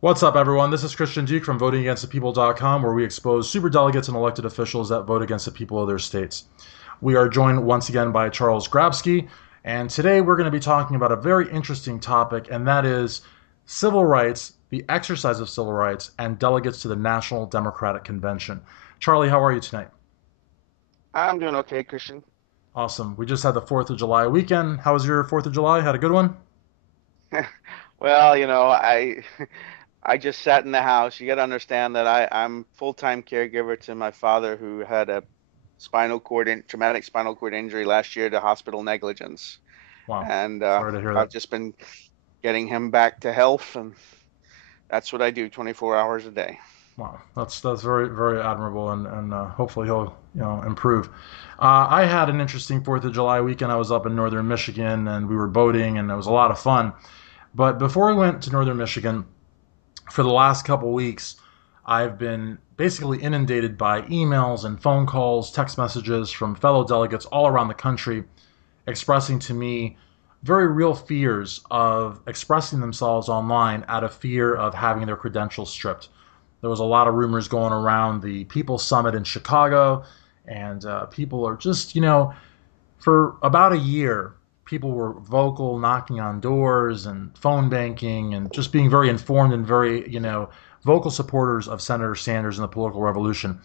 What's up, everyone? This is Christian Duke from votingagainstthepeople.com, where we expose superdelegates and elected officials that vote against the people of their states. We are joined once again by Charles Grabsky, and today we're going to be talking about a very interesting topic, and that is civil rights, the exercise of civil rights, and delegates to the National Democratic Convention. Charlie, how are you tonight? I'm doing okay, Christian. Awesome. We just had the 4th of July weekend. How was your 4th of July? Had a good one? Well, I just sat in the house. You got to understand that I'm full-time caregiver to my father who had a traumatic spinal cord injury last year to hospital negligence. Wow. And Sorry to hear I've that. just been getting him back to health, and that's what I do 24 hours a day. Wow, that's very admirable, and hopefully he'll improve. I had an interesting 4th of July weekend. I was up in northern Michigan, and we were boating, and it was a lot of fun. But before we went to northern Michigan, for the last couple weeks, I've been basically inundated by emails and phone calls, text messages from fellow delegates all around the country expressing to me very real fears of expressing themselves online out of fear of having their credentials stripped. There was a lot of rumors going around the People's Summit in Chicago, and people are just, for about a year, people were vocal, knocking on doors and phone banking and just being very informed and very, vocal supporters of Senator Sanders and the political revolution.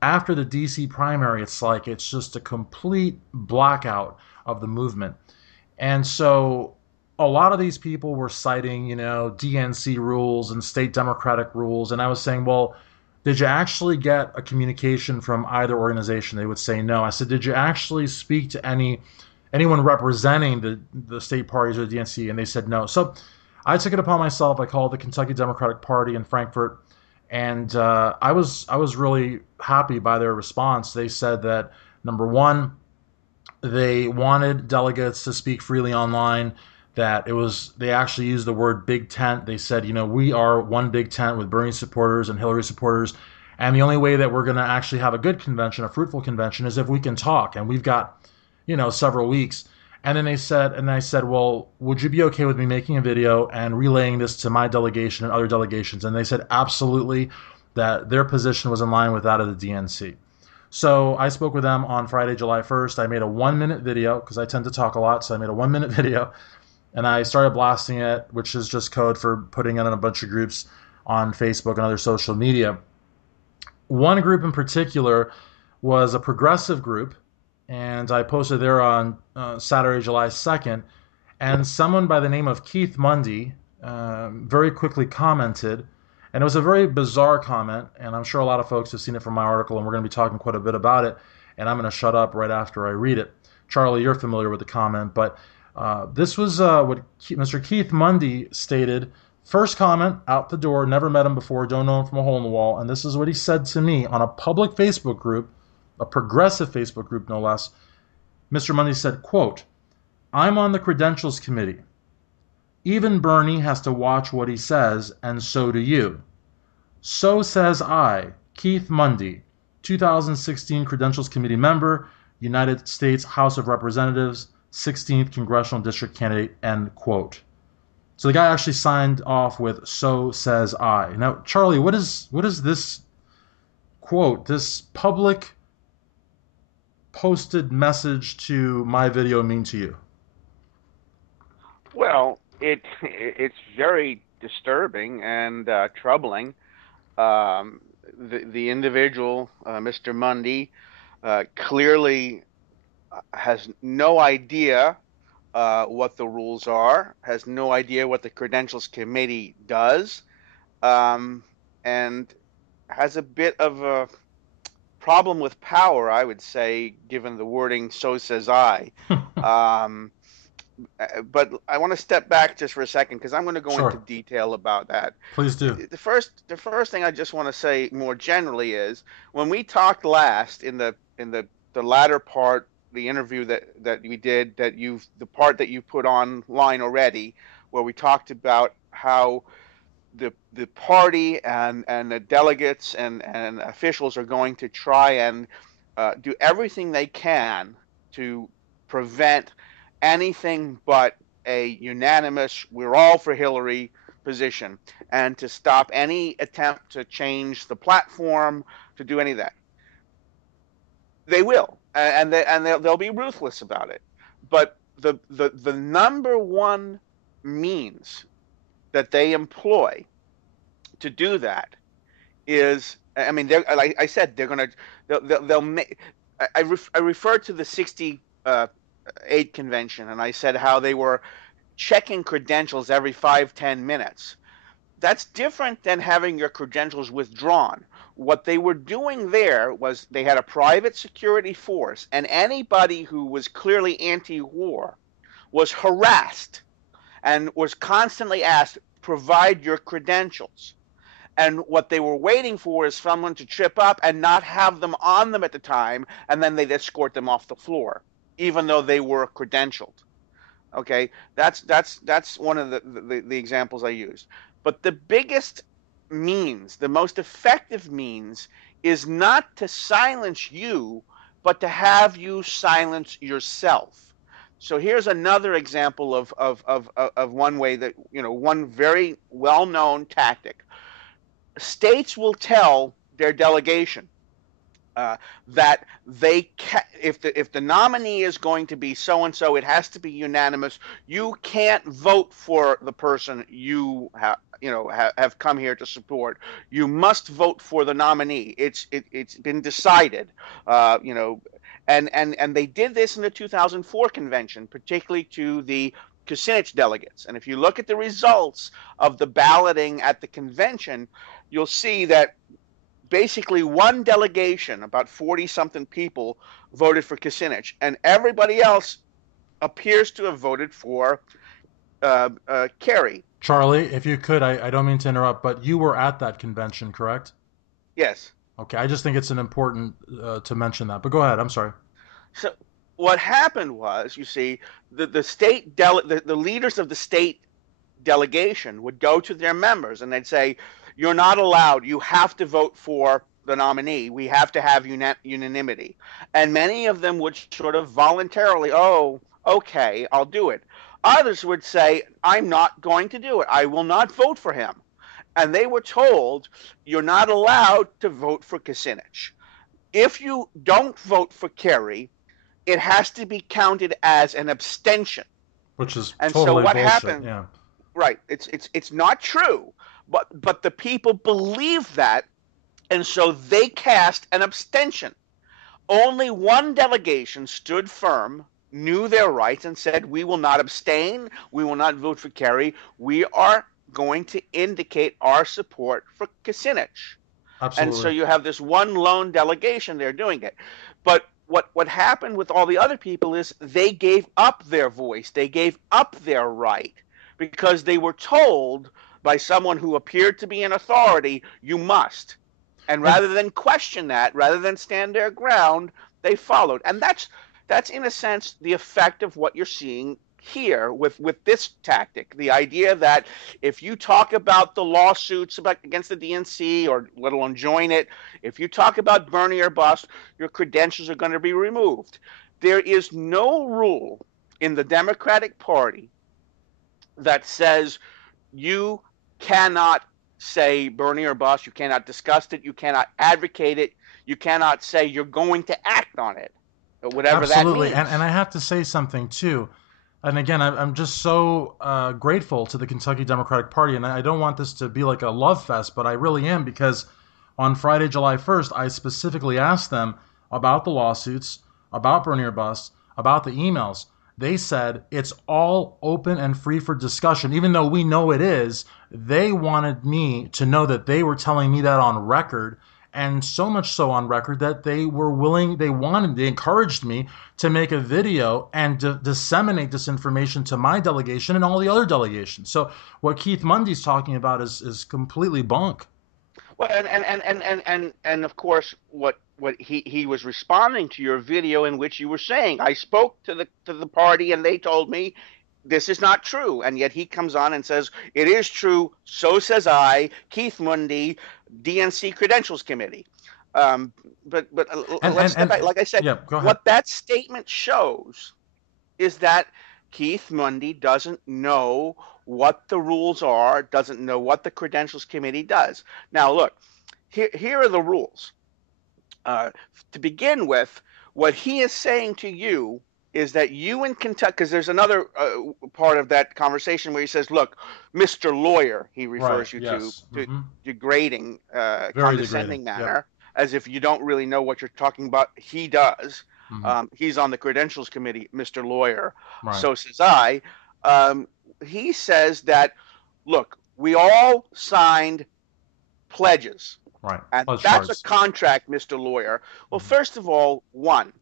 After the DC primary, it's like it's just a complete blackout of the movement. And so a lot of these people were citing, DNC rules and state Democratic rules. And I was saying, well, did you actually get a communication from either organization? They would say no. I said, did you actually speak to anyone representing the state parties or the DNC? And they said no. So I took it upon myself. I called the Kentucky Democratic Party in Frankfort, and I was really happy by their response. They said that number one, they wanted delegates to speak freely online, that it was they actually used the word big tent. They said, we are one big tent with Bernie supporters and Hillary supporters, and the only way that we're going to actually have a good convention, a fruitful convention, is if we can talk, and we've got several weeks. And then I said, well, would you be okay with me making a video and relaying this to my delegation and other delegations? And they said absolutely, that their position was in line with that of the DNC. So I spoke with them on Friday, July 1st. I made a 1 minute video because I tend to talk a lot. So I made a 1 minute video, and I started blasting it, which is just code for putting it in a bunch of groups on Facebook and other social media. One group in particular was a progressive group, and I posted there on Saturday, July 2nd. And someone by the name of Keith Mundy very quickly commented, and it was a very bizarre comment, and I'm sure a lot of folks have seen it from my article, and we're going to be talking quite a bit about it, and I'm going to shut up right after I read it. Charlie, you're familiar with the comment, but this was what Mr. Keith Mundy stated. First comment out the door, never met him before, don't know him from a hole in the wall, and this is what he said to me on a public Facebook group, a progressive Facebook group no less. Mr. Mundy said, quote, I'm on the credentials committee. Even Bernie has to watch what he says, and so do you. So says I, Keith Mundy, 2016 Credentials Committee member, United States House of Representatives, 16th Congressional District candidate, end quote. So the guy actually signed off with "So says I." Now, Charlie, what is this quote, this public posted message to my video mean to you? Well, it's very disturbing and troubling. The individual, Mr. Mundy, clearly has no idea what the rules are, has no idea what the Credentials Committee does, um, and has a bit of a problem with power, I would say, given the wording, so says I. Um, but I want to step back just for a second because I'm going to go into Sure, detail about that. please do. The first thing I just want to say more generally is when we talked last in the latter part, the interview that we did, the part that you put online already, where we talked about how the party and the delegates and officials are going to try and do everything they can to prevent anything but a unanimous, we're all for Hillary, position and to stop any attempt to change the platform, to do any of that. They will, and they'll be ruthless about it. But the number one means that they employ to do that is, I mean, like I said, they'll make. I referred to the 68 convention, and I said how they were checking credentials every 5-10 minutes. That's different than having your credentials withdrawn. What they were doing there was they had a private security force, and anybody who was clearly anti-war was harassed and was constantly asked, provide your credentials. And what they were waiting for is someone to trip up and not have them on them at the time, and then they'd escort them off the floor, even though they were credentialed. Okay, that's one of the examples I used. But the biggest means, the most effective means, is not to silence you, but to have you silence yourself. So here's another example of one way that, one very well-known tactic. States will tell their delegation that if the nominee is going to be so and so, it has to be unanimous. You can't vote for the person you have come here to support. You must vote for the nominee. It's been decided. And they did this in the 2004 convention, particularly to the Kucinich delegates. And if you look at the results of the balloting at the convention, you'll see that basically one delegation, about 40-something people, voted for Kucinich, and everybody else appears to have voted for Kerry. Charlie, if you could, I don't mean to interrupt, but you were at that convention, correct? Yes. Okay, I just think it's important to mention that. But go ahead. I'm sorry. So what happened was, you see, the leaders of the state delegation would go to their members and they'd say, you're not allowed. You have to vote for the nominee. We have to have unanimity. And many of them would sort of voluntarily, oh, okay, I'll do it. Others would say, I'm not going to do it. I will not vote for him. And they were told, you're not allowed to vote for Kucinich. If you don't vote for Kerry, it has to be counted as an abstention. Which is and totally so what bullshit. happened? Yeah. Right. It's not true. But the people believed that, and so they cast an abstention. Only one delegation stood firm, knew their rights, and said, we will not abstain, we will not vote for Kerry, we are going to indicate our support for Kucinich. Absolutely. And so you have this one lone delegation there doing it. But what happened with all the other people is they gave up their voice, they gave up their right, because they were told by someone who appeared to be an authority, you must. And rather than question that, rather than stand their ground, they followed. And that's in a sense the effect of what you're seeing here with this tactic. The idea that if you talk about the lawsuits against the DNC, or let alone join it, if you talk about Bernie or bust, your credentials are going to be removed. There is no rule in the Democratic Party that says you cannot say Bernie or bust, you cannot discuss it, you cannot advocate it, you cannot say you're going to act on it, whatever Absolutely. that means. And I have to say something too. And again, I'm just so grateful to the Kentucky Democratic Party, and I don't want this to be like a love fest, but I really am, because on Friday, July 1st, I specifically asked them about the lawsuits, about Bernie or bust, about the emails. They said it's all open and free for discussion, even though we know it is. They wanted me to know that they were telling me that on record, and so much so on record that they were willing, they encouraged me to make a video and disseminate this information to my delegation and all the other delegations. So what Keith Mundy's talking about is completely bunk. Well, and of course, what he was responding to your video in which you were saying, I spoke to the party and they told me this is not true, and yet he comes on and says it is true. So says I, Keith Mundy, DNC Credentials Committee. But let's step back. Like I said, yeah, what that statement shows is that Keith Mundy doesn't know what the rules are, doesn't know what the Credentials Committee does. Now, look, here are the rules. Uh, to begin with, what he is saying to you is that you in Kentucky, because there's another part of that conversation where he says, "Look, Mr. Lawyer," he Right. refers you Yes. to Hmm. degrading, Very degrading. condescending Yep. manner, as if you don't really know what you're talking about. He does. Hmm. He's on the Credentials Committee, Mr. Lawyer. Right. So says I. Um, he says that, look, we all signed pledges. Right. And Pledge that's a cards. contract, Mr. Lawyer. Well, Hmm. first of all, one,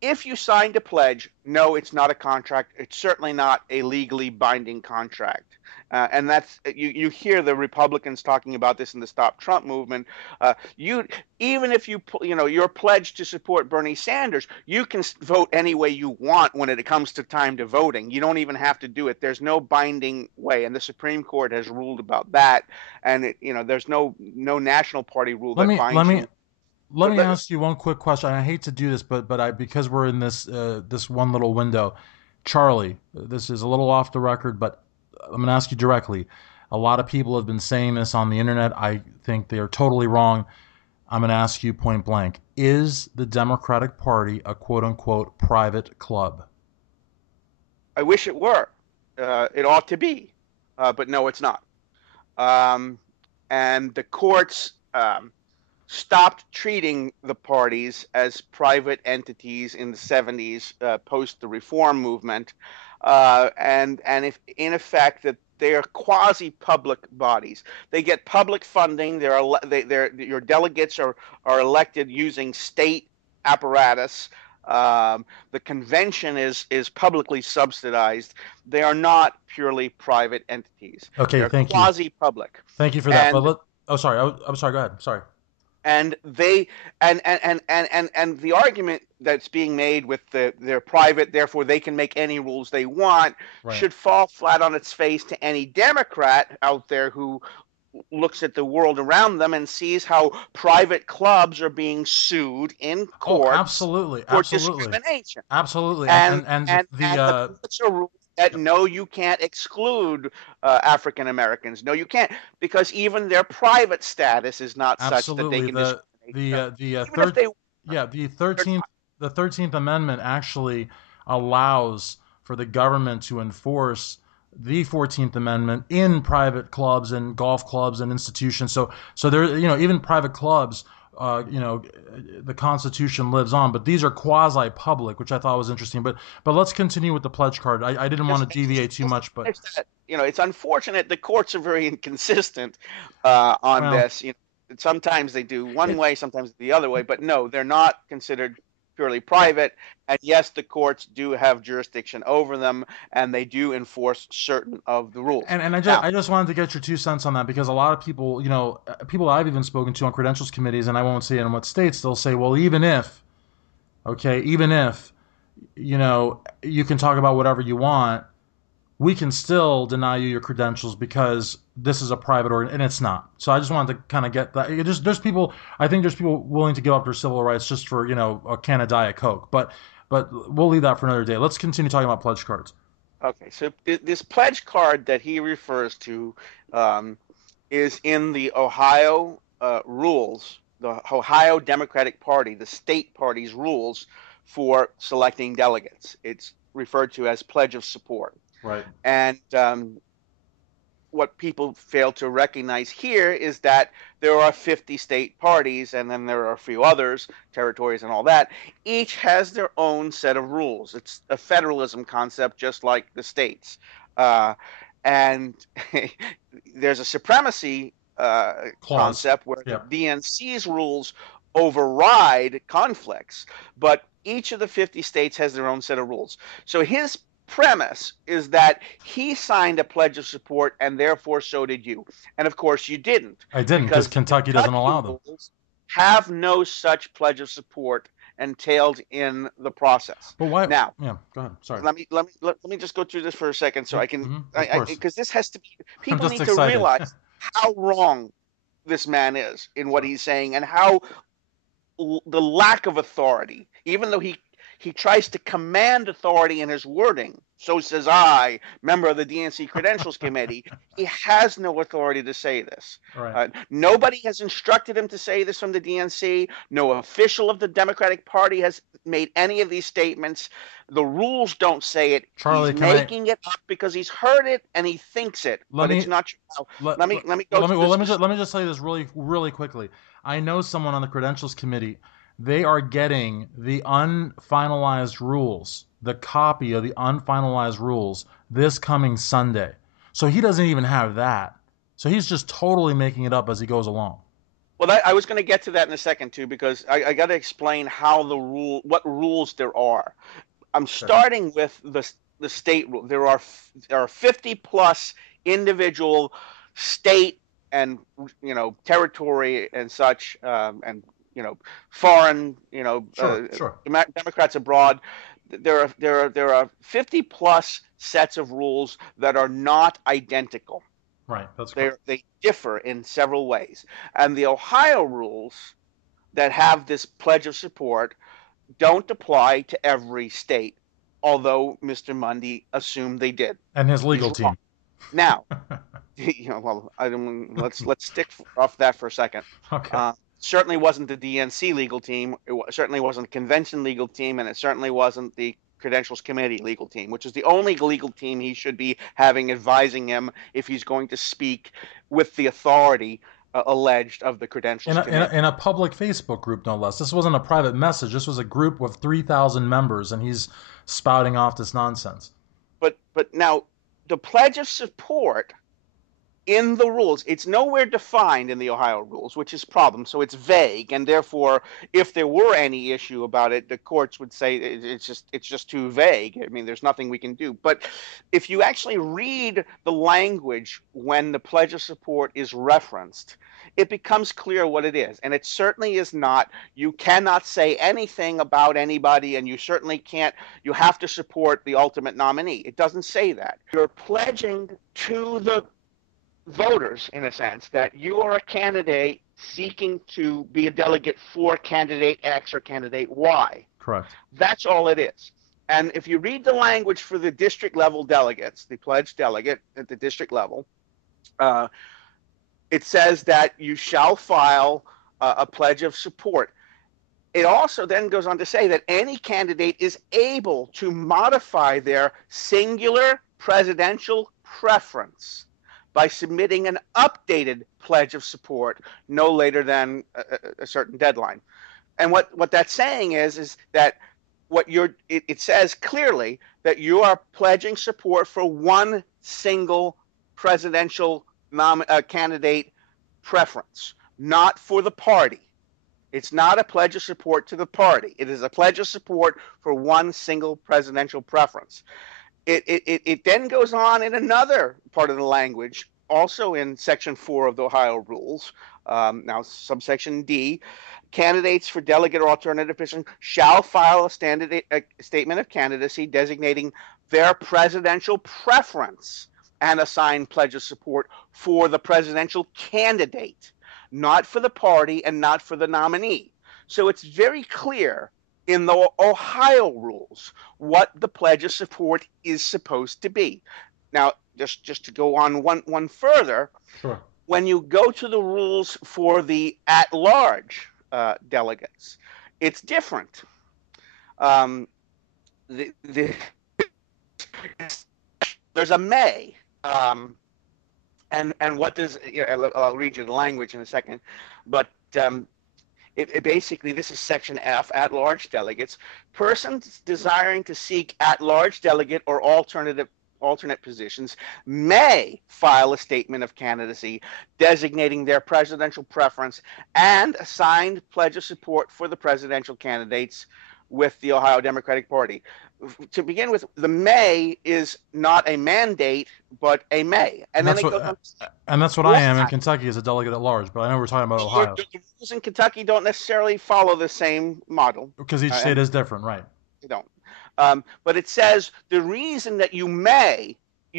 if you signed a pledge, no, it's not a contract. It's certainly not a legally binding contract. And that's you hear the Republicans talking about this in the Stop Trump movement. You even if you're pledged to support Bernie Sanders, you can vote any way you want when it comes to time to voting. You don't even have to do it. There's no binding way, and the Supreme Court has ruled about that. And there's no national party rule Let that me let binds me you. let But me ask you one quick question. I hate to do this, but I because we're in this one little window. Charlie, this is a little off the record, but I'm going to ask you directly. A lot of people have been saying this on the internet. I think they are totally wrong. I'm going to ask you point blank. Is the Democratic Party a quote unquote private club? I wish it were. It ought to be, but no, it's not. Um, and the courts stopped treating the parties as private entities in the 70s, post the reform movement, and if in effect that they are quasi-public bodies. They get public funding. Your delegates are elected using state apparatus. The convention is publicly subsidized. They are not purely private entities. Okay, They're thank you. quasi-public, Thank you for that. But and oh, sorry. I'm sorry. Go ahead. Sorry. and they and the argument that's being made with they're private, therefore they can make any rules they want, Right. should fall flat on its face to any Democrat out there who looks at the world around them and sees how private clubs are being sued in Oh, courts absolutely, for absolutely, discrimination. absolutely. And The the courts are ruling that yep, no, you can't exclude African Americans. No, you can't, because even their private status is not such that they absolutely. can discriminate. The Even if third they were, yeah they're not. the 13th Amendment actually allows for the government to enforce the 14th Amendment in private clubs and golf clubs and institutions. So there even private clubs. The Constitution lives on, but these are quasi-public, which I thought was interesting. But let's continue with the pledge card. I didn't want to deviate too Just to much, but finish that, it's unfortunate the courts are very inconsistent on well, this. Sometimes they do one it, way, sometimes the other way, but no, they're not considered purely private. And yes, the courts do have jurisdiction over them, and they do enforce certain of the rules. and Now, I just wanted to get your 2 cents on that because a lot of people, people I've even spoken to on credentials committees, and I won't say in what states, they'll say, well, even if, you can talk about whatever you want, we can still deny you your credentials because this is a private organ, and it's not. So I just wanted to kind of get that. There's people, I think there's people willing to give up their civil rights just for, a can of Diet Coke. But we'll leave that for another day. Let's continue talking about pledge cards. okay, so this pledge card that he refers to um, is in the Ohio rules, the Ohio Democratic Party, the state party's rules for selecting delegates. It's referred to as pledge of support. Right. And what people fail to recognize here is that there are 50 state parties, and then there are a few others, territories and all that. Each has their own set of rules. It's a federalism concept, just like the states. And there's a supremacy Clause. concept where the Yeah. DNC's rules override conflicts, but each of the 50 states has their own set of rules. So his premise is that he signed a pledge of support, and therefore so did you. And of course you didn't, I didn't because because the Kentucky doesn't Kentucky allow them. rules have no such pledge of support entailed in the process. But why? Now, Yeah, go ahead. Sorry. let me just go through this for a second so Yep. I can, Of course. because this has to be, I'm people just need to excited. realize how wrong this man is in what Sure. he's saying, and how the lack of authority, even though he tries to command authority in his wording. So says I, member of the DNC Credentials Committee. He has no authority to say this. Right. Nobody has instructed him to say this from the DNC. No official of the Democratic Party has made any of these statements. The rules don't say it. Charlie, He's making it up because he's heard it and he thinks it, but it's not true. Let me go to this. Let me just say this really quickly. I know someone on the Credentials Committee. They are getting the unfinalized rules, the copy of the unfinalized rules, this coming Sunday. So he doesn't even have that. So he's just totally making it up as he goes along. Well, I was going to get to that in a second too, because I got to explain how what rules there are. I'm starting with the state rule. There are 50 plus individual state and territory and such and foreign Sure. Democrats abroad. There are 50 plus sets of rules that are not identical. Right, that's correct. They differ in several ways, and the Ohio rules that have this pledge of support don't apply to every state, although Mr. Mundy assumed they did. And his legal team. Now, let's stick off that for a second. Okay. Certainly wasn't the DNC legal team. It certainly wasn't the convention legal team, and it certainly wasn't the Credentials Committee legal team, which is the only legal team he should be having advising him if he's going to speak with the authority alleged of the Credentials Committee. In a public Facebook group, no less. This wasn't a private message. This was a group with 3,000 members, and he's spouting off this nonsense. But now, the pledge of support in the rules, it's nowhere defined in the Ohio rules, which is a problem. So it's vague, and therefore, if there were any issue about it, the courts would say it's just too vague. I mean, there's nothing we can do. But if you actually read the language when the pledge of support is referenced, it becomes clear what it is. And it certainly is not, you cannot say anything about anybody, and you certainly can't, you have to support the ultimate nominee. It doesn't say that. You're pledging to the voters, in a sense, that you are a candidate seeking to be a delegate for candidate X or candidate Y. Correct. That's all it is. And if you read the language for the district level delegates, the pledged delegate at the district level, it says that you shall file a pledge of support. It also then goes on to say that any candidate is able to modify their singular presidential preference by submitting an updated pledge of support no later than a certain deadline. And what that's saying is that it says clearly that you are pledging support for one single presidential candidate preference, not for the party. It's not a pledge of support to the party. It is a pledge of support for one single presidential preference. It then goes on in another part of the language, also in Section 4 of the Ohio Rules, now subsection D, candidates for delegate or alternative position shall file a statement of candidacy designating their presidential preference and assign pledge of support for the presidential candidate, not for the party and not for the nominee. So it's very clear in the Ohio rules what the pledge of support is supposed to be. Now, just to go on one further, sure. When you go to the rules for the at-large delegates, it's different. There's a may, and what does, I'll read you the language in a second, but it basically, this is section F, at-large delegates. Persons desiring to seek at-large delegate or alternate positions may file a statement of candidacy designating their presidential preference and a signed pledge of support for the presidential candidates with the Ohio Democratic Party. To begin with, the may is not a mandate, but a may. And that's what I am in Kentucky as a delegate at large, but I know we're talking about Ohio. The rules in Kentucky don't necessarily follow the same model. Because each state is different, right? They don't. But it says the reason that you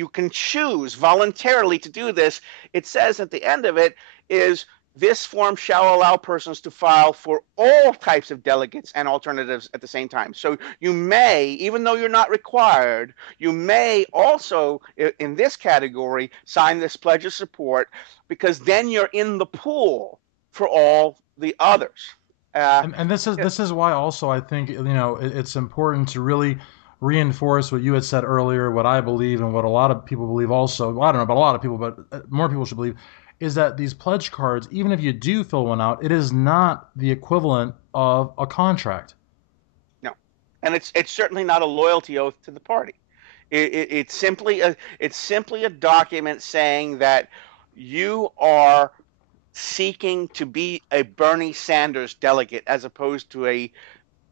can choose voluntarily to do this, it says at the end of it, is this form shall allow persons to file for all types of delegates and alternatives at the same time. So you may, even though you're not required, you may also, in this category, sign this pledge of support, because then you're in the pool for all the others. And this is why also I think it's important to really reinforce what you had said earlier, what I believe, and what a lot of people believe also. Well, I don't know about a lot of people, but more people should believe is that these pledge cards, even if you do fill one out, it is not the equivalent of a contract. No, and it's certainly not a loyalty oath to the party. It's simply a document saying that you are seeking to be a Bernie Sanders delegate as opposed to a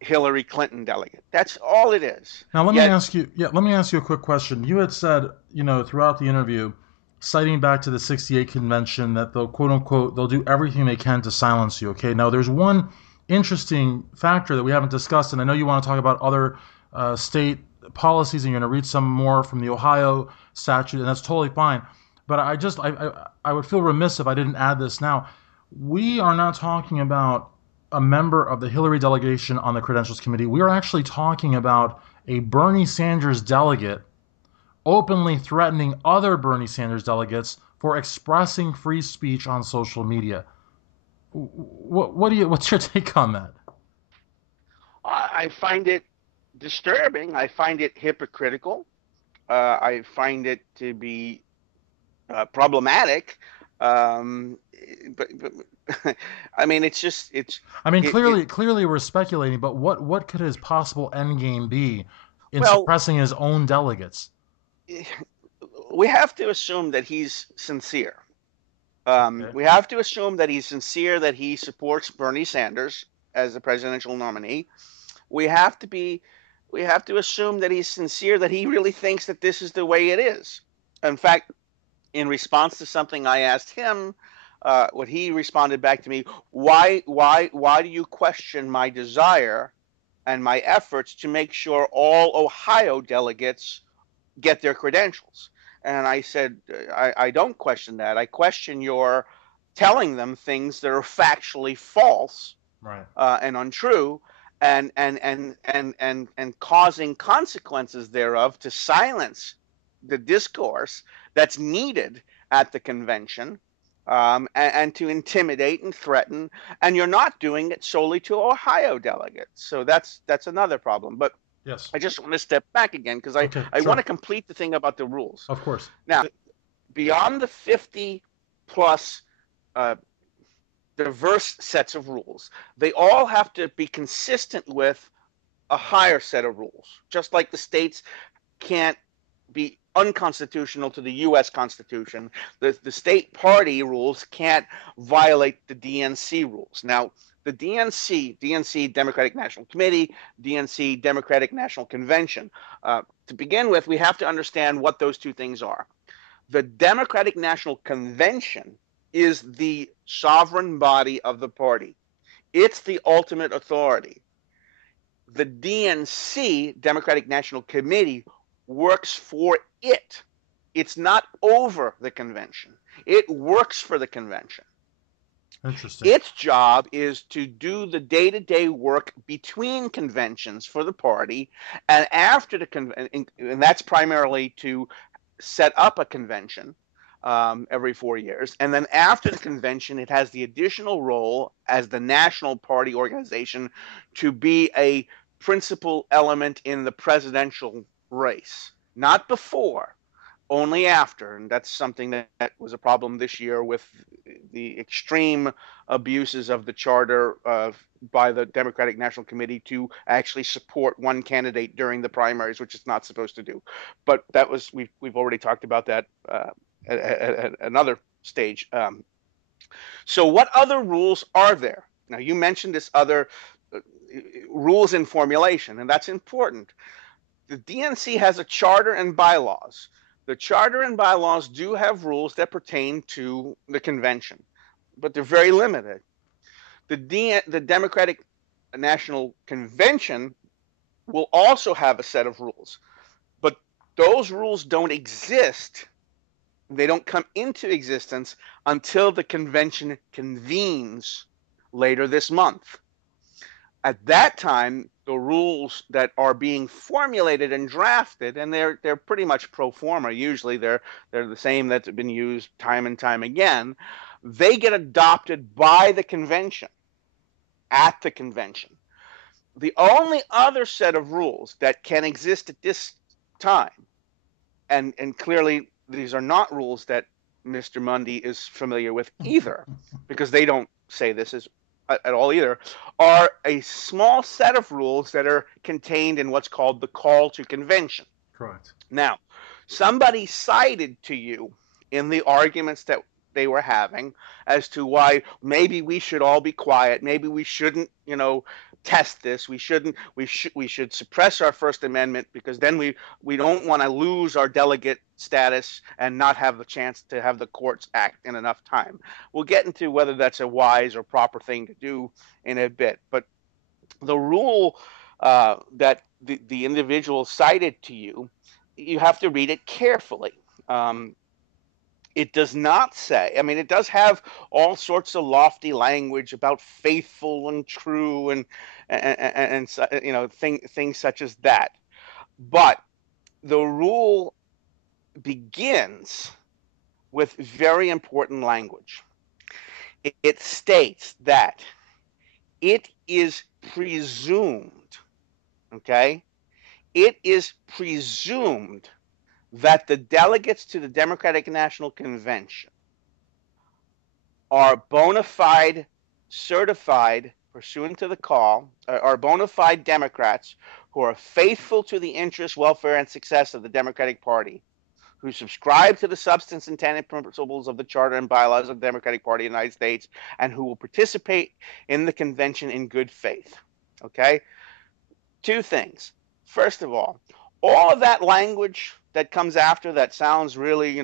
Hillary Clinton delegate. That's all it is. Now Yet, let me ask you a quick question. You had said, throughout the interview, citing back to the 68 convention that they'll quote unquote they'll do everything they can to silence you. Okay. Now there's one interesting factor that we haven't discussed, and I know you want to talk about other state policies, and you're going to read some more from the Ohio statute, and that's totally fine. But I would feel remiss if I didn't add this now. We are not talking about a member of the Hillary delegation on the Credentials Committee. We are actually talking about a Bernie Sanders delegate openly threatening other Bernie Sanders delegates for expressing free speech on social media. What's your take on that? I find it disturbing. I find it hypocritical. I find it to be problematic. Um, but I mean, I mean, it. clearly we're speculating, but what could his possible end game be in Well, suppressing his own delegates? we have to assume that he's sincere. Okay. We have to assume that he's sincere, that he supports Bernie Sanders as the presidential nominee. We have to be, we have to assume that he's sincere, that he really thinks that this is the way it is. In fact, in response to something I asked him, what he responded back to me, why do you question my desire and my efforts to make sure all Ohio delegates get their credentials? And I said, I don't question that. I question your telling them things that are factually false Right. and untrue, and causing consequences thereof to silence the discourse that's needed at the convention, and to intimidate and threaten. And you're not doing it solely to Ohio delegates. So that's another problem. But Yes. I just want to step back again because I, Okay. I want Sure. to complete the thing about the rules. Of course. Now, beyond the 50 plus uh, diverse sets of rules, they all have to be consistent with a higher set of rules, just like the states can't be unconstitutional to the U.S. Constitution. The state party rules can't violate the DNC rules. Now, the DNC, Democratic National Committee, DNC, Democratic National Convention. To begin with, we have to understand what those two things are. The Democratic National Convention is the sovereign body of the party. It's the ultimate authority. The DNC, Democratic National Committee, works for it. It's not over the convention. It works for the convention. Interesting. Its job is to do the day-to-day work between conventions for the party, and after the convention, and that's primarily to set up a convention every 4 years. And then after the convention, it has the additional role as the national party organization to be a principal element in the presidential race. Not before, only after. And that's something that was a problem this year with the extreme abuses of the charter by the Democratic National Committee to actually support one candidate during the primaries, which it's not supposed to do. But that was we've already talked about that at another stage. So what other rules are there? Now you mentioned this other rules in formulation, and that's important. The DNC has a charter and bylaws. The charter and bylaws do have rules that pertain to the convention, but they're very limited. The Democratic National Convention will also have a set of rules, but those rules don't exist They don't come into existence until the convention convenes later this month. At that time, the rules that are being formulated and drafted, and they're pretty much pro forma. Usually, they're the same that's been used time and time again. They get adopted by the convention at the convention. The only other set of rules that can exist at this time, and clearly these are not rules that Mr. Mundy is familiar with either, because they don't say this is at all either, are a small set of rules that are contained in what's called the call to convention. Correct. Now, somebody cited to you in the arguments that they were having as to why maybe we should all be quiet, maybe we shouldn't, test this. We should suppress our First Amendment, because then we don't want to lose our delegate status and not have the chance to have the courts act in enough time. We'll get into whether that's a wise or proper thing to do in a bit. But the rule that the individual cited to you, you have to read it carefully. It does not say, I mean, it does have all sorts of lofty language about faithful and true and things such as that. But the rule begins with very important language. It states that it is presumed, okay? It is presumed that the delegates to the Democratic National Convention are bona fide, certified, pursuant to the call, are bona fide Democrats who are faithful to the interests, welfare, and success of the Democratic Party, who subscribe to the substance and tenet principles of the Charter and bylaws of the Democratic Party of the United States, and who will participate in the convention in good faith. Okay? Two things. First of all of that language that comes after that sounds really,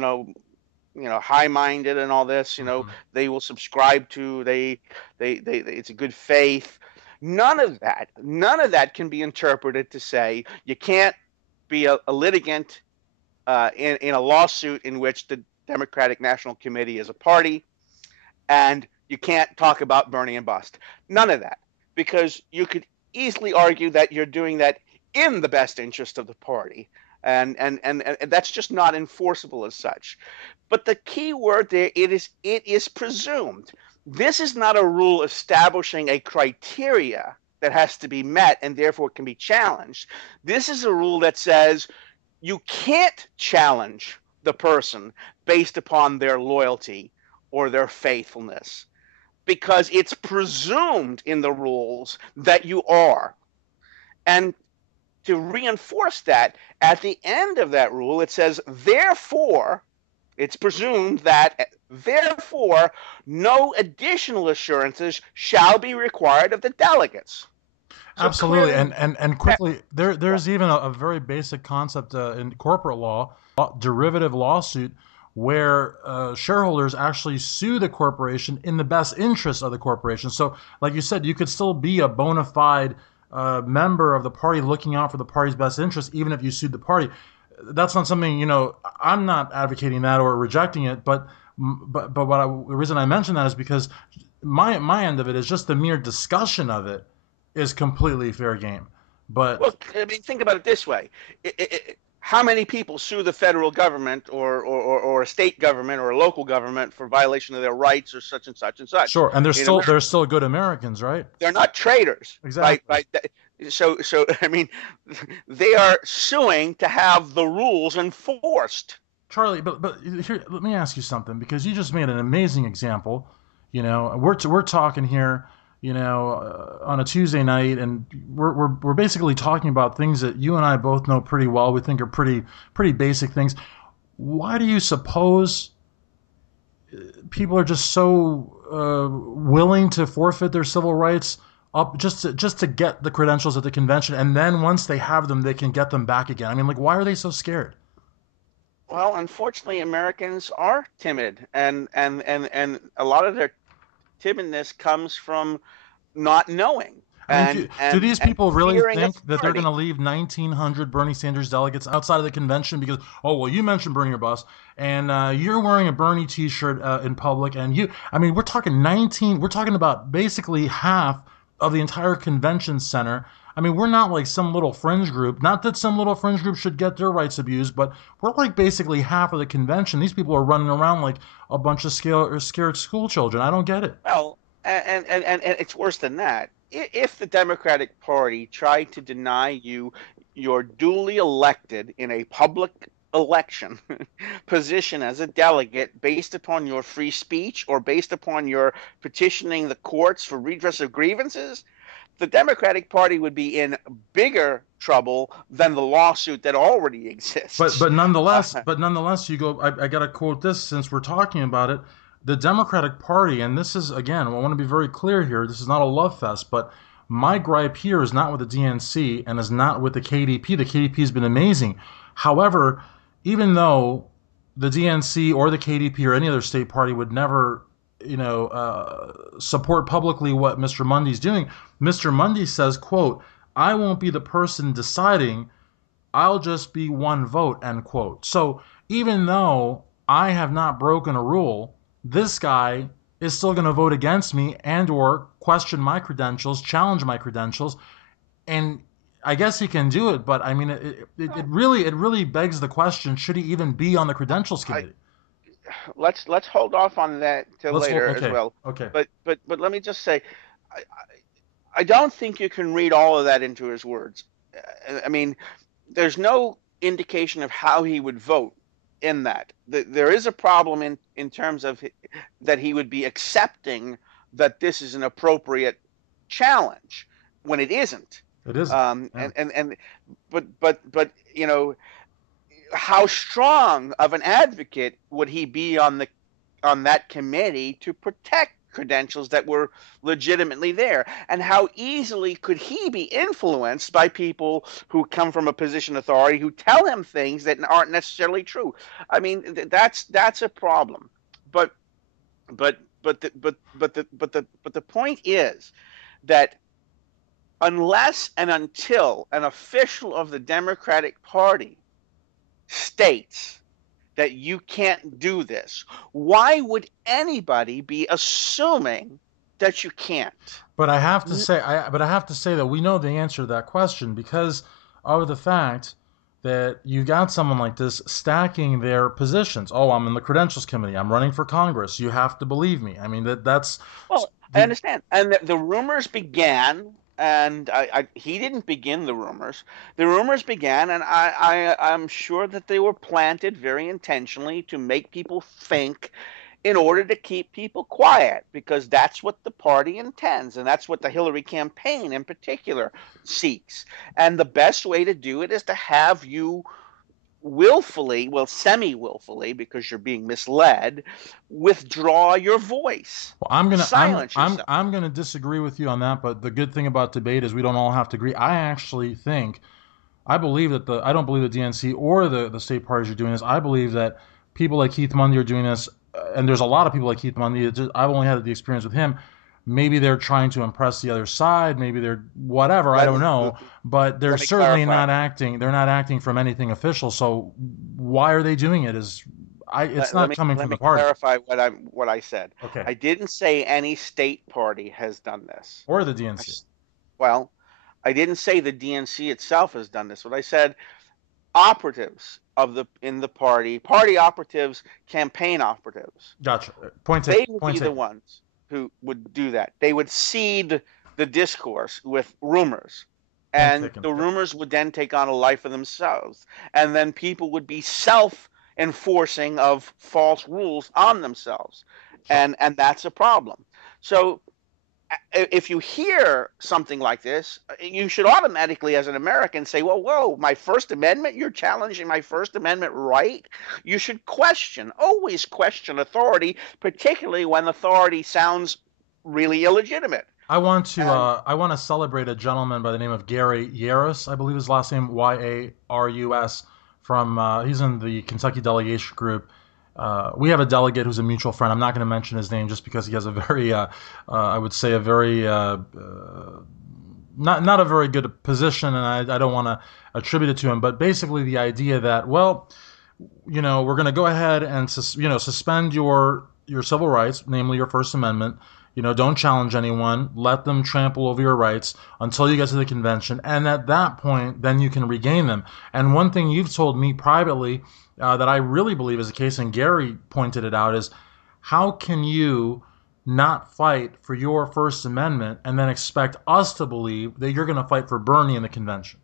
high-minded and all this, they will subscribe to, they it's a good faith. None of that can be interpreted to say you can't be a litigant in a lawsuit in which the Democratic National Committee is a party, and you can't talk about Bernie and bust. None of that, because you could easily argue that you're doing that in the best interest of the party, and that's just not enforceable as such. But the key word there, it is presumed. This is not a rule establishing a criteria that has to be met and therefore can be challenged. This is a rule that says you can't challenge the person based upon their loyalty or their faithfulness, because it's presumed in the rules that you are. And to reinforce that, at the end of that rule, it says, therefore, it's presumed that, therefore, no additional assurances shall be required of the delegates. So absolutely, and quickly, there's even a very basic concept in corporate law, derivative lawsuit, where shareholders actually sue the corporation in the best interest of the corporation. So, like you said, you could still be a bona fide member of the party looking out for the party's best interest, even if you sued the party. That's not something, I'm not advocating that or rejecting it, but the reason I mention that is because my end of it is just the mere discussion of it is completely fair game. But well, I mean, think about it this way: how many people sue the federal government or a state government or a local government for violation of their rights or such and such and such? Sure, and they're still good Americans, right? They're not traitors. Exactly. So I mean, they are suing to have the rules enforced. Charlie, but here, let me ask you something, because you just made an amazing example. We're talking here, on a Tuesday night, and we're basically talking about things that you and I both know pretty well. We think are pretty basic things. Why do you suppose people are just so willing to forfeit their civil rights up just to get the credentials at the convention, and then once they have them, they can get them back again? I mean, like, why are they so scared? Well, unfortunately, Americans are timid, and a lot of their timidness comes from not knowing. I mean, and do these people really fearing think that they're going to authority. leave 1,900 Bernie Sanders delegates outside of the convention because, oh, well, you mentioned Bernie your bus, and you're wearing a Bernie T-shirt in public, and I mean, we're talking about basically half of the entire convention center. I mean, we're not like some little fringe group. Not that some little fringe group should get their rights abused, but we're like basically half of the convention. These people are running around like a bunch of scared school children. I don't get it. Well, and it's worse than that. If the Democratic Party tried to deny you your duly elected in a public election position as a delegate based upon your free speech or based upon your petitioning the courts for redress of grievances, the Democratic Party would be in bigger trouble than the lawsuit that already But exists. but nonetheless, but nonetheless, you go. I got to quote this since we're talking about it. The Democratic Party, and this is again, I want to be very clear here. This is not a love fest, but my gripe here is not with the DNC and is not with the KDP. The KDP has been amazing. However, even though the DNC or the KDP or any other state party would never, support publicly what Mr. Mundy's doing, Mr. Mundy says, "quote I won't be the person deciding. I'll just be one vote," end quote. So even though I have not broken a rule, this guy is still going to vote against me and or question my credentials, challenge my credentials, and I guess he can do it, but I mean, it really begs the question: should he even be on the credentials I, committee? let's hold off on that till Let's hold. later as Okay, well. okay. But let me just say, I, I don't think you can read all of that into his words. I mean, there's no indication of how he would vote in that. There is a problem in terms of that he would be accepting that this is an appropriate challenge when it isn't. It isn't. Um, Yeah. and but how strong of an advocate would he be on that committee to protect credentials that were legitimately there, and how easily could he be influenced by people who come from a position of authority who tell him things that aren't necessarily true? I mean, that's a problem. But the point is that unless and until an official of the Democratic Party states that you can't do this, why would anybody be assuming that you can't? But I have to say that we know the answer to that question because of the fact that you got someone like this stacking their positions. Oh, I'm in the credentials committee. I'm running for Congress. You have to believe me. I mean that's Well, I the understand. And the rumors began, and he didn't begin the rumors. The rumors began, and I'm sure that they were planted very intentionally to make people think in order to keep people quiet, because that's what the party intends, and that's what the Hillary campaign in particular seeks. And the best way to do it is to have you willfully, well, semi willfully, because you're being misled, withdraw your voice, well, I'm gonna silence yourself. I'm gonna disagree with you on that. But the good thing about debate is we don't all have to agree. I actually think I don't believe the DNC or the state parties are doing this. I believe that people like Keith Mundy are doing this, and there's a lot of people like Keith Mundy. I've only had the experience with him. Maybe they're trying to impress the other side. Maybe they're whatever. I Let, don't know. But they're let me certainly clarify. not acting. They're not acting from anything official. So why are they doing it? It's Let not me coming from let the me party. clarify what I said. Okay. I didn't say any state party has done this. Or the I, DNC. well, I didn't say the DNC itself has done this. What I said, operatives of the in the party operatives, campaign operatives, Gotcha. Point taken. they would Point be the taken. ones who would do that. They would seed the discourse with rumors. Point And taken. the Yep. rumors would then take on a life of themselves. And then people would be self enforcing of false rules on themselves. Sure. And that's a problem. So if you hear something like this, you should automatically, as an American, say, well, whoa, my First Amendment, you're challenging my First Amendment right? You should always question authority, particularly when authority sounds really illegitimate. And I want to celebrate a gentleman by the name of Gary Yaris, I believe his last name Yarus, from he's in the Kentucky delegation group. We have a delegate who's a mutual friend. I'm not going to mention his name just because he has a very I would say a very not a very good position, and I don't want to attribute it to him, but basically the idea that, well, we're going to go ahead and suspend your civil rights, namely your First Amendment. Don't challenge anyone. Let them trample over your rights until you get to the convention, and at that point, then you can regain them. And one thing you've told me privately that I really believe is the case, and Gary pointed it out, is how can you not fight for your First Amendment and then expect us to believe that you're going to fight for Bernie in the convention?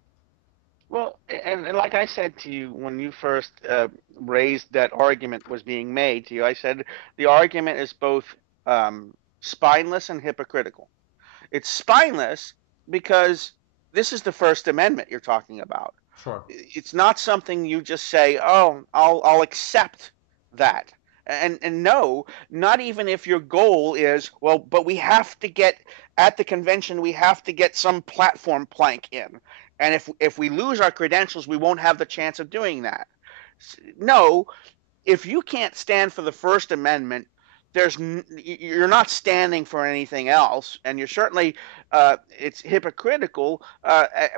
Well, and like I said to you when you first raised that argument was being made to you, I said the argument is both spineless and hypocritical. It's spineless because this is the First Amendment you're talking about. Sure. It's not something you just say, "Oh, I'll accept that." And no, not even if your goal is, well, but we have to get at the convention, we have to get some platform plank in. And if we lose our credentials, we won't have the chance of doing that. No, if you can't stand for the First Amendment, you're not standing for anything else, and you're certainly it's hypocritical,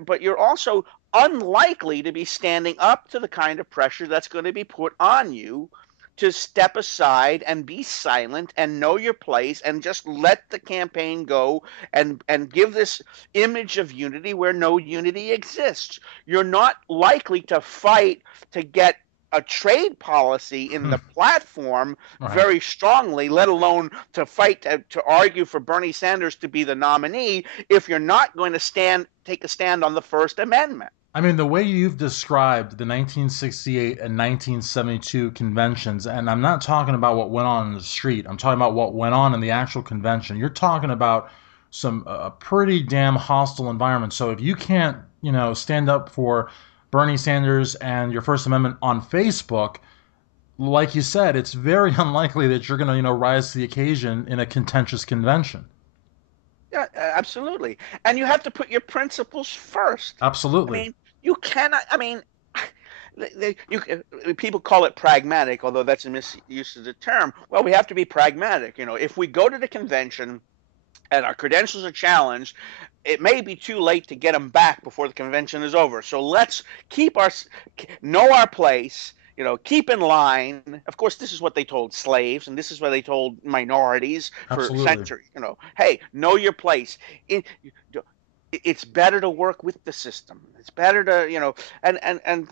but you're also unlikely to be standing up to the kind of pressure that's going to be put on you to step aside and be silent and know your place and just let the campaign go and give this image of unity where no unity exists. You're not likely to fight to get a trade policy in the platform Right. very strongly, let alone to fight to argue for Bernie Sanders to be the nominee if you're not going to take a stand on the First Amendment. I mean, the way you've described the 1968 and 1972 conventions, and I'm not talking about what went on in the street, I'm talking about what went on in the actual convention. You're talking about some a pretty damn hostile environment. So if you can't, stand up for Bernie Sanders and your First Amendment on Facebook, like you said, it's very unlikely that you're going to, rise to the occasion in a contentious convention. Yeah, absolutely. And you have to put your principles first. I Absolutely. mean, you cannot. I mean, people call it pragmatic, although that's a misuse of the term. Well, we have to be pragmatic. If we go to the convention and our credentials are challenged, it may be too late to get them back before the convention is over. So let's know our place. Keep in line. Of course, this is what they told slaves, and this is what they told minorities for Absolutely. centuries. Hey, know your place. It, it's better to work with the system. It's better to, and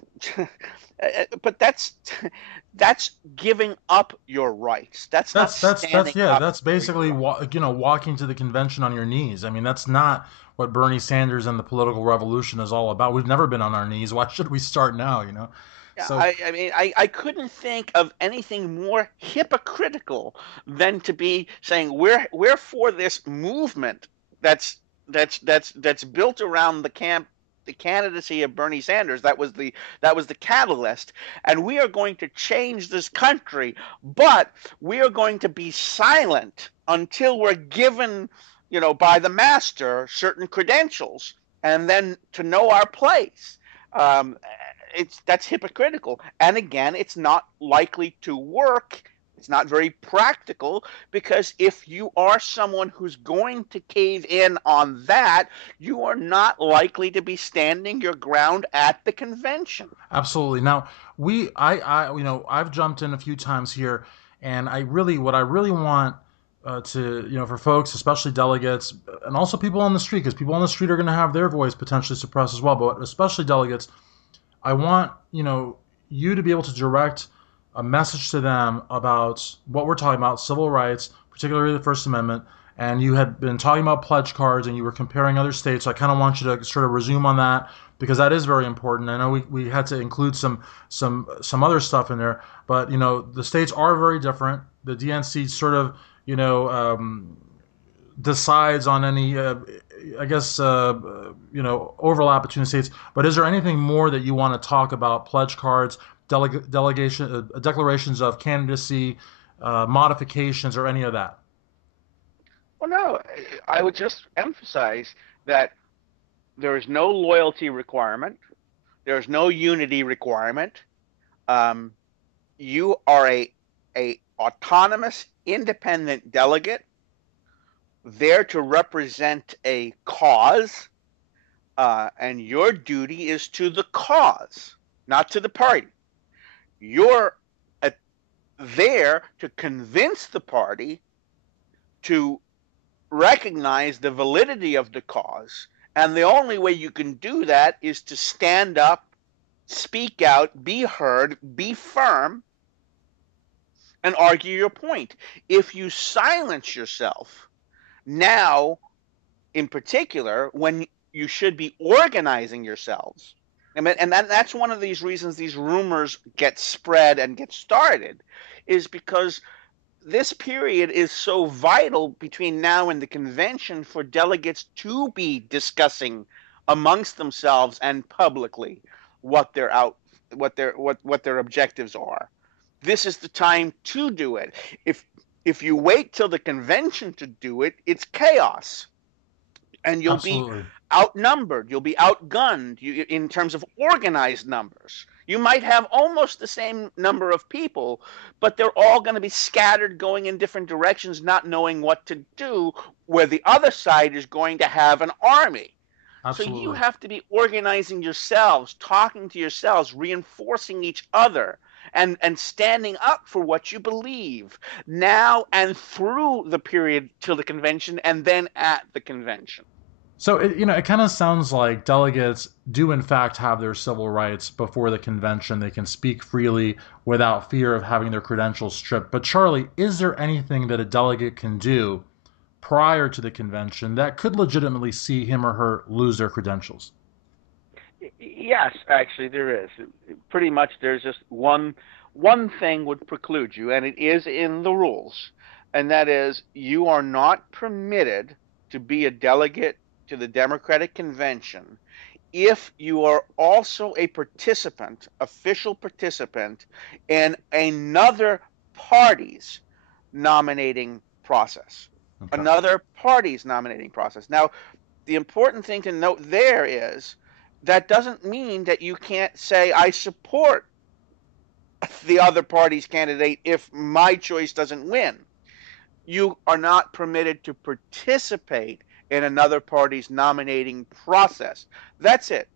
but that's giving up your rights. That's not That's standing yeah, up that's for your basically rights. walking to the convention on your knees. I mean, that's not what Bernie Sanders and the political revolution is all about. We've never been on our knees. Why should we start now? Yeah, So I mean, I couldn't think of anything more hypocritical than to be saying we're for this movement that's that's built around the candidacy of Bernie Sanders. That was the catalyst, and we are going to change this country, but we are going to be silent until we're given, by the master certain credentials, and then to know our place. Um, that's hypocritical. And again, it's not likely to work. It's not very practical because if you are someone who's going to cave in on that, you are not likely to be standing your ground at the convention. absolutely. Now I've jumped in a few times here, and what I really want to for folks, especially delegates, and also people on the street, because people on the street are going to have their voice potentially suppressed as well, but especially delegates. I want you to be able to direct a message to them about what we're talking about, civil rights, particularly the First Amendment. And you had been talking about pledge cards, and you were comparing other states. So I kind of want you to sort of resume on that because that is very important. I know we had to include some other stuff in there, but the states are very different. The DNC sort of decides on any, I guess, overlap between the states. But is there anything more that you want to talk about? Pledge cards, declarations of candidacy, modifications, or any of that? Well, no, I would just emphasize that there is no loyalty requirement. There's no unity requirement. Um, you are a autonomous, independent delegate there to represent a cause. and your duty is to the cause, not to the party. You're at, there to convince the party to recognize the validity of the cause. And the only way you can do that is to stand up, speak out, be heard, be firm, and argue your point. If you silence yourself now, in particular, when you should be organizing yourselves, I mean, and that's one of these reasons these rumors get spread and get started, is because this period is so vital between now and the convention for delegates to be discussing amongst themselves and publicly what their out what their objectives are. This is the time to do it. If you wait till the convention to do it, it's chaos, and you'll be Absolutely. outnumbered, you'll be outgunned in terms of organized numbers. You might have almost the same number of people, but they're all going to be scattered going in different directions, not knowing what to do, where the other side is going to have an army. So you Absolutely. have to be organizing yourselves, talking to yourselves, reinforcing each other, and standing up for what you believe now and through the period till the convention and then at the convention. So it kind of sounds like delegates do in fact have their civil rights before the convention. They can speak freely without fear of having their credentials stripped. But Charlie, is there anything that a delegate can do prior to the convention that could legitimately see him or her lose their credentials? Yes, actually, there is. Pretty much, there's just one thing would preclude you, and it is in the rules, and that is you are not permitted to be a delegate to the Democratic Convention if you are also a participant, official participant, in another party's nominating process. Okay. Another party's nominating process. Now, the important thing to note there is that doesn't mean that you can't say, I support the other party's candidate if my choice doesn't win. You are not permitted to participate in another party's nominating process. That's it.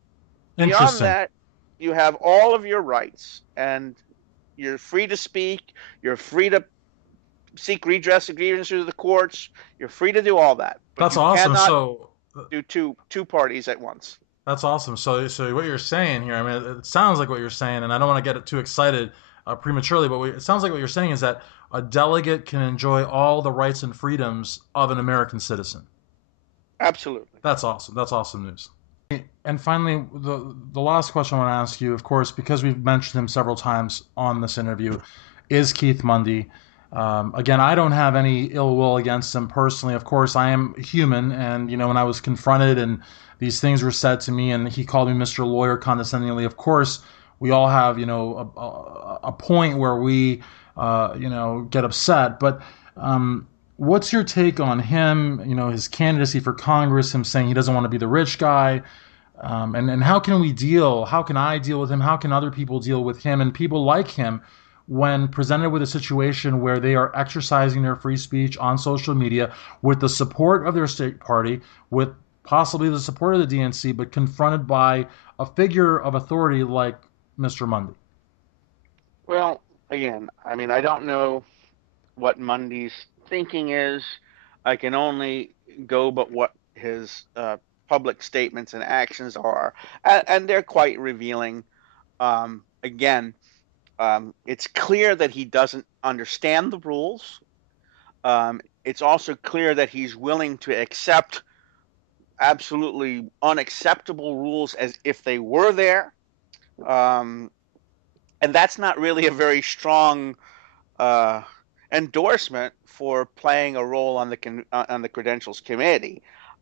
Beyond Interesting. that, you have all of your rights, and you're free to speak. You're free to seek redress of grievances through the courts. You're free to do all that, but That's you awesome. cannot So do two parties at once. that's awesome. So what you're saying here, I mean, it sounds like what you're saying, and I don't want to get it too excited prematurely, but it sounds like what you're saying is that a delegate can enjoy all the rights and freedoms of an American citizen. Absolutely. That's awesome. That's awesome news. And finally, the last question I want to ask you, of course, because we've mentioned him several times on this interview, is Keith Mundy. Again, I don't have any ill will against him personally. Of course, I am human, and when I was confronted and these things were said to me, and he called me Mr. Lawyer condescendingly. Of course, we all have a point where we get upset. But what's your take on him? His candidacy for Congress, him saying he doesn't want to be the rich guy. And how can we deal? How can I deal with him? How can other people deal with him and people like him when presented with a situation where they are exercising their free speech on social media with the support of their state party, with possibly the support of the DNC, but confronted by a figure of authority like Mr. Mundy? Well, again, I mean, I don't know what Mundy's thinking is. I can only go but what his public statements and actions are, and they're quite revealing. Again, it's clear that he doesn't understand the rules. It's also clear that he's willing to accept absolutely unacceptable rules as if they were there. Um, and that's not really a very strong uh, endorsement for playing a role on the credentials committee.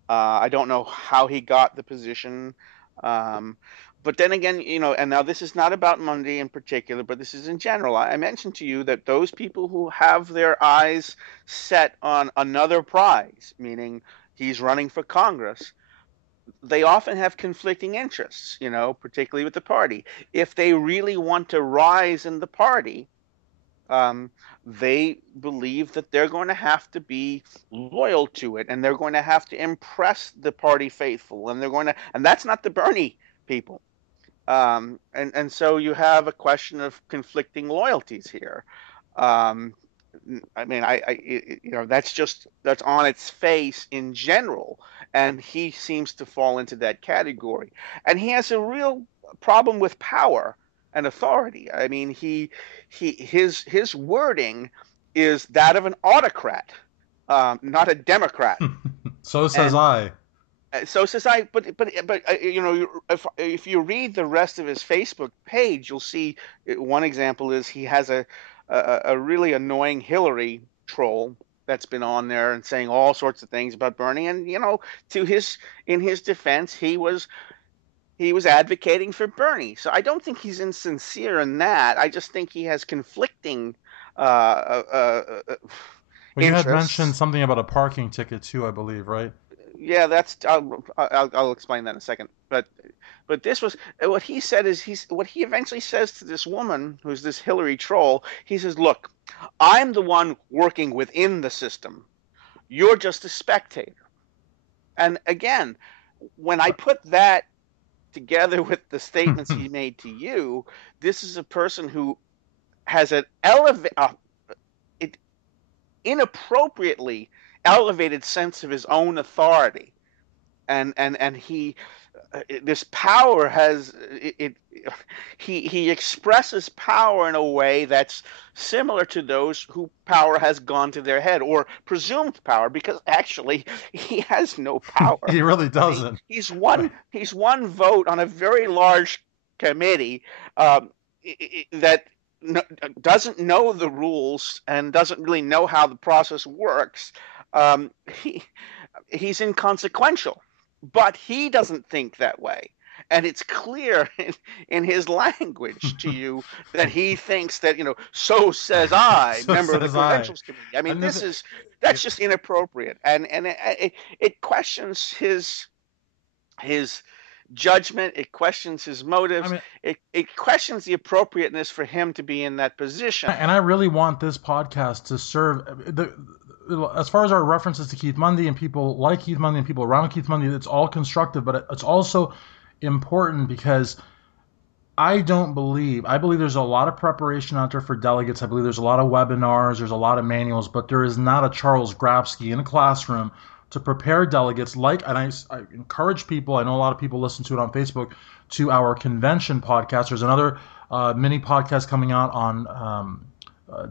I don't know how he got the position, um, but then again, and now this is not about Monday in particular, but this is in general. I mentioned to you that those people who have their eyes set on another prize, meaning he's running for Congress, they often have conflicting interests, particularly with the party. If they really want to rise in the party, um, they believe that they're going to have to be loyal to it, and they're going to have to impress the party faithful, and that's not the Bernie people. And so you have a question of conflicting loyalties here. Um, I mean, that's on its face in general, and he seems to fall into that category. And he has a real problem with power and authority. I mean, his wording is that of an autocrat, not a Democrat. So says And I. so says I. But if you read the rest of his Facebook page, you'll see one example is he has a really annoying Hillary troll that's been on there and saying all sorts of things about Bernie. And in his defense, he was advocating for Bernie. So I don't think he's insincere in that. I just think he has conflicting uh, uh, uh, Well, you had mentioned interests. something about a parking ticket too, I believe, right? Yeah, that's I'll explain that in a second. But this was what he said is what he eventually says to this woman who's this Hillary troll. He says, "Look, I'm the one working within the system. You're just a spectator." And again, when I put that together with the statements he made to you, this is a person who has an it inappropriately elevated sense of his own authority, and he this power has it he expresses power in a way that's similar to those who power has gone to their head, or presumed power, because actually he has no power. He really I mean, doesn't. he's one vote on a very large committee, um, that doesn't know the rules and doesn't really know how the process works. um, he he's inconsequential, but he doesn't think that way. And it's clear in his language to you that he thinks that, so says I, So member of the says I. Credentials Committee. I mean, And this, that's just inappropriate, and it questions his judgment. It questions his I motives. mean, It questions the appropriateness for him to be in that position. and I really want this podcast to serve as far as our references to Keith Mundy and people like Keith Mundy and people around Keith Mundy. It's all constructive, but it's also important because I believe there's a lot of preparation out there for delegates. I believe there's a lot of webinars, there's a lot of manuals, but there is not a Charles Grabsky in a classroom to prepare delegates. I encourage people, I know a lot of people listen to it on Facebook, to our convention podcast. There's another mini podcast coming out on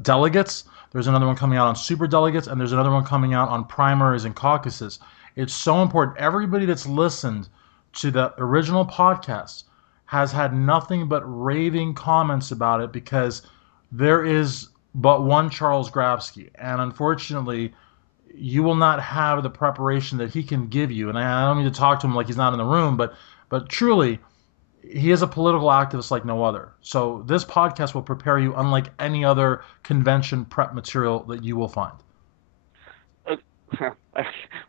delegates. There's another one coming out on super delegates, and there's another one coming out on primaries and caucuses. It's so important. Everybody that's listened to the original podcast has had nothing but raving comments about it because there is but one Charles Grabsky, and unfortunately, you will not have the preparation that he can give you. And I don't mean to talk to him like he's not in the room, but truly, he is a political activist like no other. So this podcast will prepare you unlike any other convention prep material that you will find. Uh,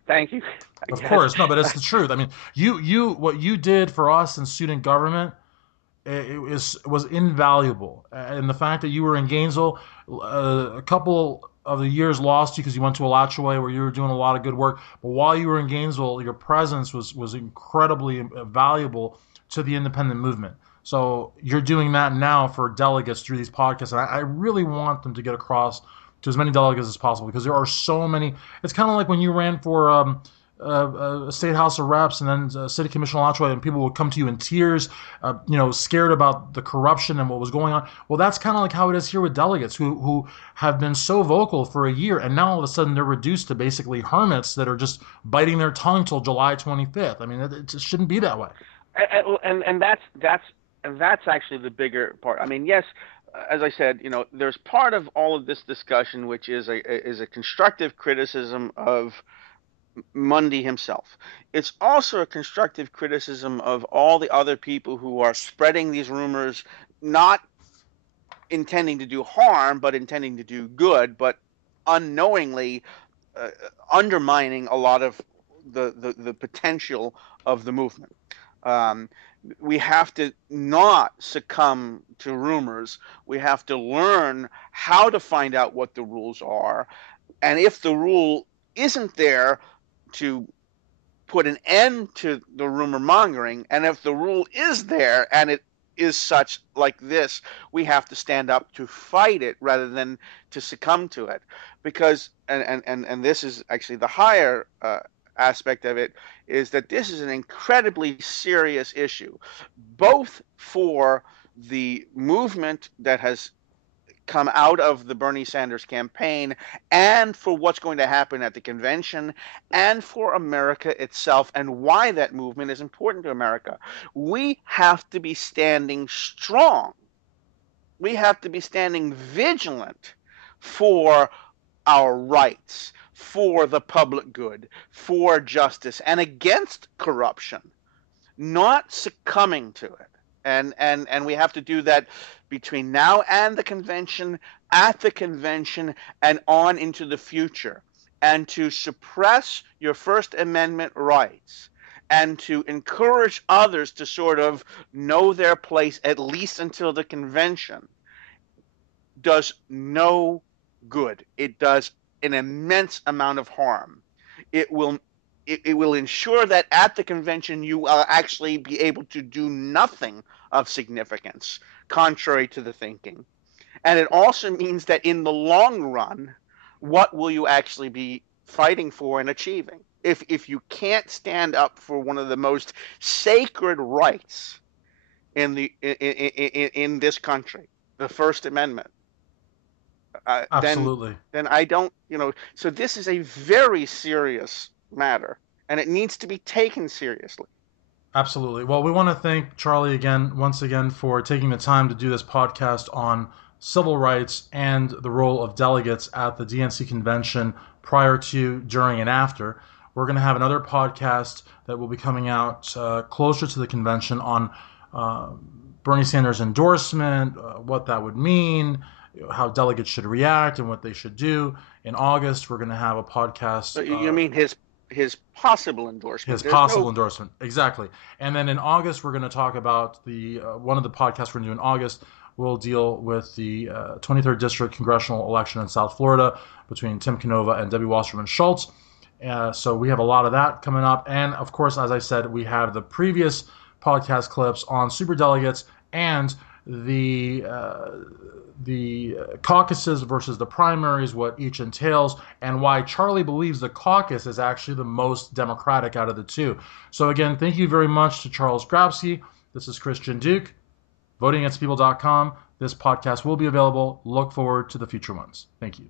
Thank you, I Of guess. course, no, but it's the truth. I mean, what you did for us in student government, was invaluable. And the fact that you were in Gainesville, a couple of the years lost you because you went to Alachua where you were doing a lot of good work. But while you were in Gainesville, your presence was incredibly valuable to the independent movement. So you're doing that now for delegates through these podcasts, and I really want them to get across to as many delegates as possible because there are so many. It's kind of like when you ran for state house of reps and then city commission Alachua, and people would come to you in tears, scared about the corruption and what was going on. Well, that's kind of like how it is here with delegates who have been so vocal for a year, and now all of a sudden they're reduced to basically hermits that are just biting their tongue till July 25th. I mean, it just shouldn't be that way. And that's actually the bigger part. I mean, yes, as I said, there's part of all of this discussion which is a constructive criticism of Mundy himself. It's also a constructive criticism of all the other people who are spreading these rumors, not intending to do harm, but intending to do good, but unknowingly uh, undermining a lot of the potential of the movement. Um, we have to not succumb to rumors. We have to learn how to find out what the rules are. And if the rule isn't there to put an end to the rumor mongering, and if the rule is there and it is such like this, we have to stand up to fight it rather than to succumb to it. Because and this is actually the higher aspect of it, is that this is an incredibly serious issue, both for the movement that has come out of the Bernie Sanders campaign, and for what's going to happen at the convention, and for America itself, and why that movement is important to America. We have to be standing strong. We have to be standing vigilant for our rights, for the public good, for justice, and against corruption, not succumbing to it. And we have to do that between now and the convention, at the convention, and on into the future. And to suppress your First Amendment rights and to encourage others to sort of know their place, at least until the convention, does no good. It does an immense amount of harm. It will it will ensure that at the convention you will actually be able to do nothing of significance, contrary to the thinking. And it also means that in the long run, what will you actually be fighting for and achieving? If you can't stand up for one of the most sacred rights in this country, the First Amendment, then Absolutely. I don't, so this is a very serious matter, and it needs to be taken seriously. Absolutely. Well, we want to thank Charlie again, once again, for taking the time to do this podcast on civil rights and the role of delegates at the DNC convention prior to, during, and after. We're going to have another podcast that will be coming out closer to the convention on uh, Bernie Sanders' endorsement, what that would mean, how delegates should react, and what they should do. In August, we're going to have a podcast. So you mean his possible endorsement? His There's possible no. endorsement, exactly. And then in August, we're going to talk about the one of the podcasts we're going to do in August. Will deal with the 23rd district congressional election in South Florida between Tim Canova and Debbie Wasserman Schultz. So we have a lot of that coming up, and of course, as I said, we have the previous podcast clips on super delegates and the caucuses versus the primaries, what each entails, and why Charlie believes the caucus is actually the most democratic out of the two. So again, thank you very much to Charles Grabsky. This is Christian Duke, votingagainstpeople.com. This podcast will be available. Look forward to the future ones. Thank you.